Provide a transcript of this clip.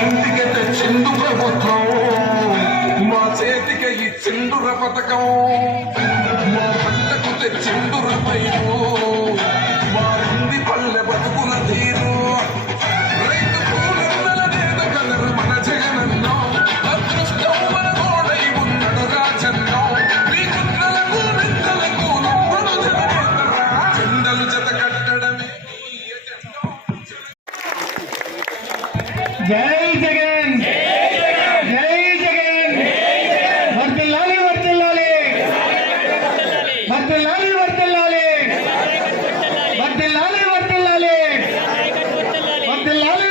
ఇంటికి తెచ్చిండు ప్రభుత్వం, మా చేతికి ఇచ్చిండుర పథకం, మా పంటకు తెచ్చిండుర పైరు, మారింది పల్లె బతుకుల తీరు. రైతు పూలన్నల నేత కలరు మన జగనన్నో, అదృష్టం మన తోడై ఉన్నడు రాజన్నో. మీ కుట్రలకు నిందలకు నమ్మడు జగనేతరా, జెండలు జత కట్టడమే జై జగన్, జై జగన్, వర్ధిల్లాలి వర్ధిల్లాలి, వర్ధిల్లాలి వర్ధిల్లాలి, వర్ధిల్లాలి వర్ధిల్లాలి, వర్ధిల్లాలి